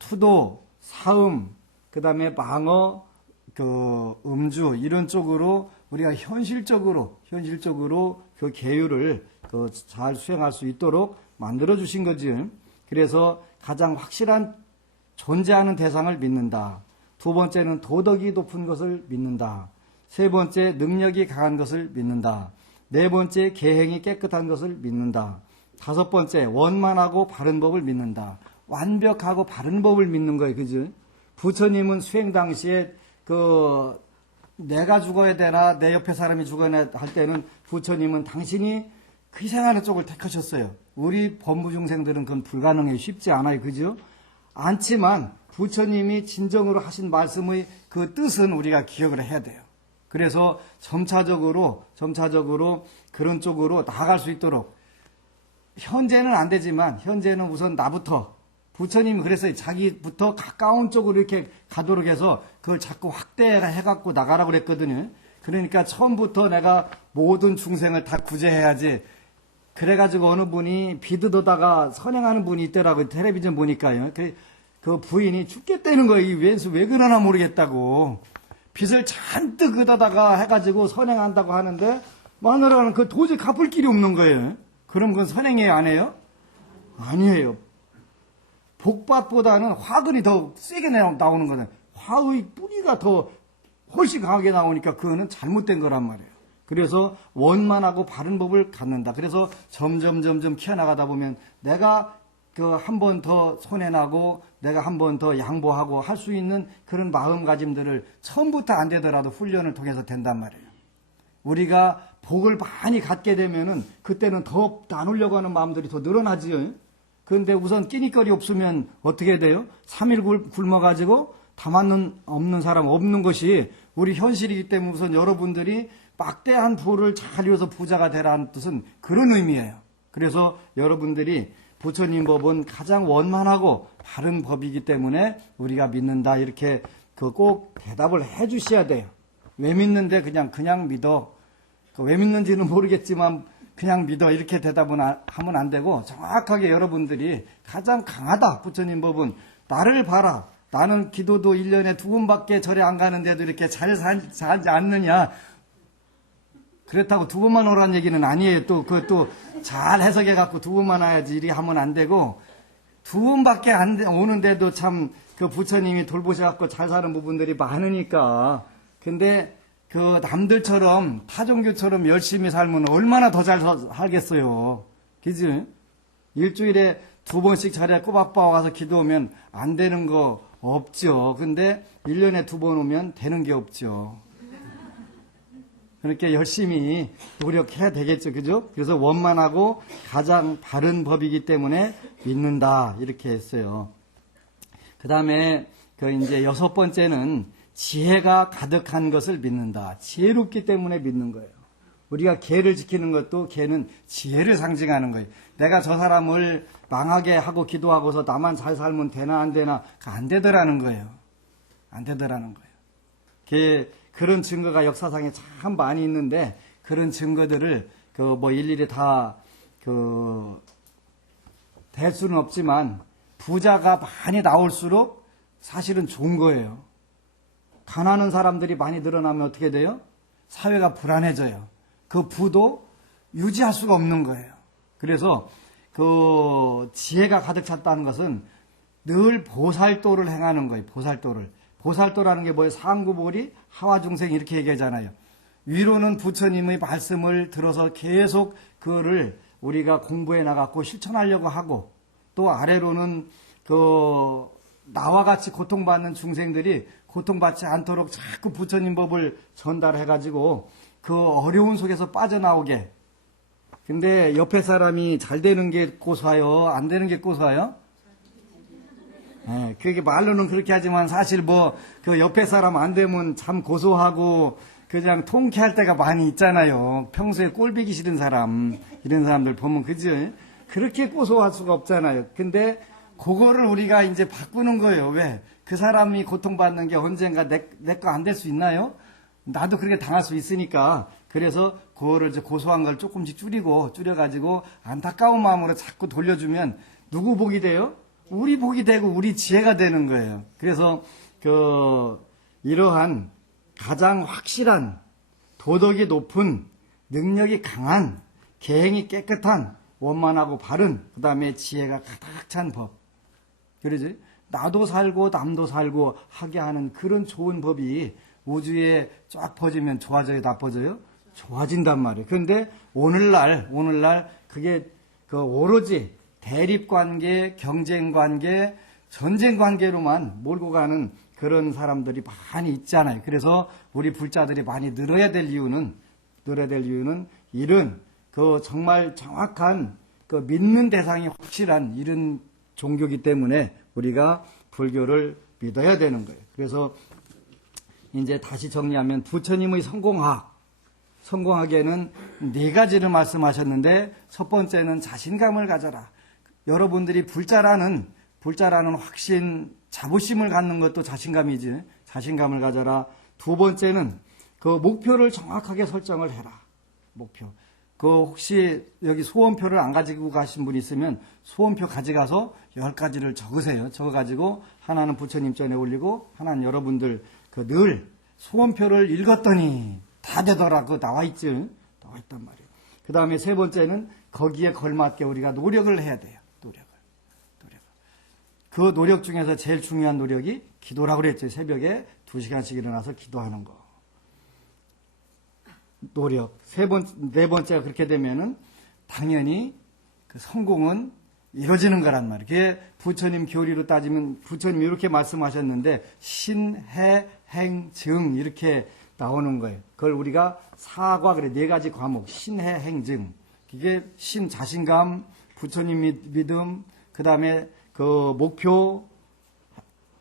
투도, 사음, 그 다음에 방어, 그 음주, 이런 쪽으로 우리가 현실적으로 그 계율을 잘 수행할 수 있도록 만들어 주신 거지. 그래서 가장 확실한 존재하는 대상을 믿는다. 2번째는 도덕이 높은 것을 믿는다. 3번째 능력이 강한 것을 믿는다. 4번째 계행이 깨끗한 것을 믿는다. 5번째 원만하고 바른 법을 믿는다. 완벽하고 바른 법을 믿는 거예요. 그죠? 부처님은 수행 당시에 내가 죽어야 되나 내 옆에 사람이 죽어야 할 때는 부처님은 당신이 희생하는 쪽을 택하셨어요. 우리 범부중생들은 그건 불가능해요. 쉽지 않아요. 그죠? 않지만 부처님이 진정으로 하신 말씀의 그 뜻은 우리가 기억을 해야 돼요. 그래서 점차적으로 그런 쪽으로 나아갈 수 있도록, 현재는 안 되지만 현재는 우선 나부터, 부처님이 그랬어요. 자기부터 가까운 쪽으로 이렇게 가도록 해서 그걸 자꾸 확대해갖고 나가라고 그랬거든요. 그러니까 처음부터 내가 모든 중생을 다 구제해야지. 그래가지고 어느 분이 비드도다가 선행하는 분이 있더라고요. 텔레비전 보니까요. 그 부인이 죽겠다는 거예요. 이 왼수 왜 그러나 모르겠다고. 빚을 잔뜩 걷어다가 해가지고 선행한다고 하는데 마누라는 그 도저히 갚을 길이 없는 거예요. 그럼 그건 선행이에요? 안 해요? 아니에요. 복받보다는 화근이 더 세게 나오는 거는, 화의 뿌리가 더 훨씬 강하게 나오니까 그거는 잘못된 거란 말이에요. 그래서 원만하고 바른 법을 갖는다. 그래서 점점 키워나가다 보면 내가 그 한 번 더 손해나고 내가 한 번 더 양보하고 할 수 있는 그런 마음가짐들을 처음부터 안 되더라도 훈련을 통해서 된단 말이에요. 우리가 복을 많이 갖게 되면은 그때는 더 나누려고 하는 마음들이 더 늘어나지요. 그런데 우선 끼니거리 없으면 어떻게 돼요? 3일 굶어가지고 다 맞는 없는 사람 없는 것이 우리 현실이기 때문에 우선 여러분들이 막대한 부를 잘 이뤄서 부자가 되라는 뜻은 그런 의미예요. 그래서 여러분들이 부처님 법은 가장 원만하고 바른 법이기 때문에 우리가 믿는다, 이렇게 꼭 대답을 해 주셔야 돼요. 왜 믿는데 그냥 믿어. 왜 믿는지는 모르겠지만 그냥 믿어, 이렇게 대답은 하면 안 되고, 정확하게 여러분들이 가장 강하다, 부처님 법은 나를 봐라. 나는 기도도 1년에 2번밖에 절에 안 가는데도 이렇게 잘 살지 않느냐. 그렇다고 2번만 오라는 얘기는 아니에요. 그것도 잘 해석해갖고 2번만 와야지 이리 하면 안 되고, 2번밖에 안 오는데도 참 그 부처님이 돌보셔갖고 잘 사는 부분들이 많으니까. 근데 그 남들처럼 타종교처럼 열심히 살면 얼마나 더 잘 살겠어요. 그지? 일주일에 2번씩 자리에 꼬박꼬박 와서 기도하면 안 되는 거 없죠. 근데 1년에 2번 오면 되는 게 없죠. 그렇게 열심히 노력해야 되겠죠. 그죠? 그래서 원만하고 가장 바른 법이기 때문에 믿는다, 이렇게 했어요. 그 다음에 이제 6번째는 지혜가 가득한 것을 믿는다. 지혜롭기 때문에 믿는 거예요. 우리가 계를 지키는 것도, 계는 지혜를 상징하는 거예요. 내가 저 사람을 망하게 하고 기도하고서 나만 잘 살면 되나 안 되나, 안 되더라는 거예요. 안 되더라는 거예요. 그런 증거가 역사상에 참 많이 있는데, 그런 증거들을 일일이 다 될 수는 없지만, 부자가 많이 나올수록 사실은 좋은 거예요. 가난한 사람들이 많이 늘어나면 어떻게 돼요? 사회가 불안해져요. 그 부도 유지할 수가 없는 거예요. 그래서 지혜가 가득 찼다는 것은 늘 보살도를 행하는 거예요. 보살도라는 게 뭐예요? 상구보리, 하와중생, 이렇게 얘기하잖아요. 위로는 부처님의 말씀을 들어서 계속 그거를 우리가 공부해 나가고 실천하려고 하고, 또 아래로는 나와 같이 고통받는 중생들이 고통받지 않도록 자꾸 부처님 법을 전달해가지고 그 어려운 속에서 빠져나오게. 근데 옆에 사람이 잘 되는 게 고소해요? 안 되는 게 고소해요? 네, 그게 말로는 그렇게 하지만 사실 그 옆에 사람 안 되면 참 고소하고 그냥 통쾌할 때가 많이 있잖아요. 평소에 꼴보기 싫은 사람, 이런 사람들 보면, 그죠? 그렇게 고소할 수가 없잖아요. 근데 그거를 우리가 이제 바꾸는 거예요. 왜? 그 사람이 고통받는 게 언젠가 내 거 안 될 수 있나요? 나도 그렇게 당할 수 있으니까. 그래서 그거를 이제 고소한 걸 조금씩 줄여가지고 안타까운 마음으로 자꾸 돌려주면 누구 복이 돼요? 우리 복이 되고 우리 지혜가 되는 거예요. 그래서 이러한 가장 확실한 도덕이 높은, 능력이 강한, 계행이 깨끗한, 원만하고 바른, 그 다음에 지혜가 가득 찬 법. 그러지? 나도 살고 남도 살고 하게 하는 그런 좋은 법이 우주에 쫙 퍼지면 좋아져요, 나빠져요? 좋아진단 말이에요. 그런데 오늘날 그게 오로지 대립관계, 경쟁관계, 전쟁관계로만 몰고 가는 그런 사람들이 많이 있잖아요. 그래서 우리 불자들이 많이 늘어야 될 이유는 이런 그 정말 정확한 그 믿는 대상이 확실한 이런 종교이기 때문에 우리가 불교를 믿어야 되는 거예요. 그래서 이제 다시 정리하면 부처님의 성공학에는 네 가지를 말씀하셨는데 첫 번째는 자신감을 가져라. 여러분들이 불자라는 확신, 자부심을 갖는 것도 자신감이지. 자신감을 가져라. 두 번째는 그 목표를 정확하게 설정을 해라. 목표. 그 혹시 여기 소원표를 안 가지고 가신 분 있으면 소원표 가져가서 10가지를 적으세요. 적어가지고 하나는 부처님 전에 올리고 하나는 여러분들 그 늘 소원표를 읽었더니 다 되더라. 그거 나와 있지. 나와 있단 말이에요. 그 다음에 세 번째는 거기에 걸맞게 우리가 노력을 해야 돼요. 노력을. 그 노력 중에서 제일 중요한 노력이 기도라고 그랬죠. 새벽에 2시간씩 일어나서 기도하는 거. 노력. 네 번째가 그렇게 되면은 당연히 그 성공은 이루어지는 거란 말이에요. 그게 부처님 교리로 따지면 부처님이 이렇게 말씀하셨는데 신해행증 이렇게 나오는 거예요. 그걸 우리가 사과 그래. 4가지 과목. 신해행증. 이게 신 자신감, 부처님 믿음, 그 다음에 그 목표,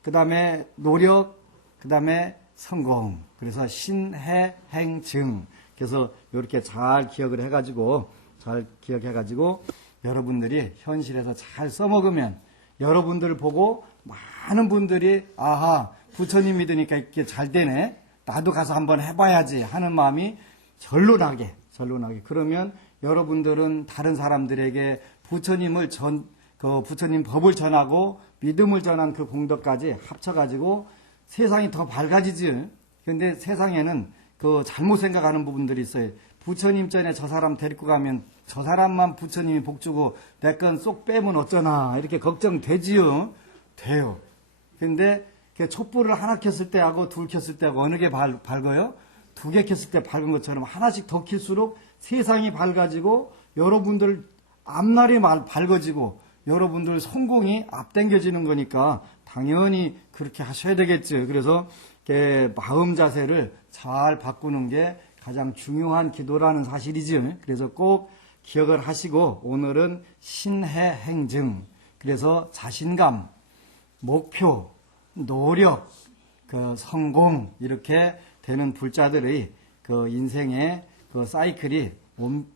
그 다음에 노력, 그 다음에 성공. 그래서 신해행증. 그래서 이렇게 잘 기억해가지고 여러분들이 현실에서 잘 써먹으면 여러분들을 보고 많은 분들이 아하 부처님 믿으니까 이렇게 잘 되네. 나도 가서 한번 해봐야지 하는 마음이 절로 나게. 그러면 여러분들은 다른 사람들에게 부처님 법을 전하고 믿음을 전한 그 공덕까지 합쳐가지고 세상이 더 밝아지지. 근데 세상에는 그 잘못 생각하는 부분들이 있어요. 부처님 전에 저 사람 데리고 가면 저 사람만 부처님이 복주고 내 건 쏙 빼면 어쩌나 이렇게 걱정되지요. 돼요. 근데 촛불을 하나 켰을 때하고 둘 켰을 때하고 어느 게 밝아요? 2개 켰을 때 밝은 것처럼 하나씩 더 킬수록 세상이 밝아지고 여러분들 앞날이 밝아지고 여러분들 성공이 앞당겨지는 거니까 당연히 그렇게 하셔야 되겠죠. 그래서 마음 자세를 잘 바꾸는 게 가장 중요한 기도라는 사실이죠. 그래서 꼭 기억을 하시고 오늘은 신해행증. 그래서 자신감, 목표, 노력, 그 성공 이렇게 되는 불자들의 그 인생의 그 사이클이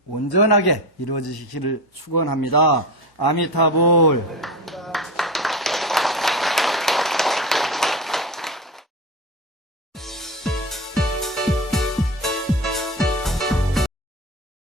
온전하게 이루어지시기를 축원합니다. 아미타불.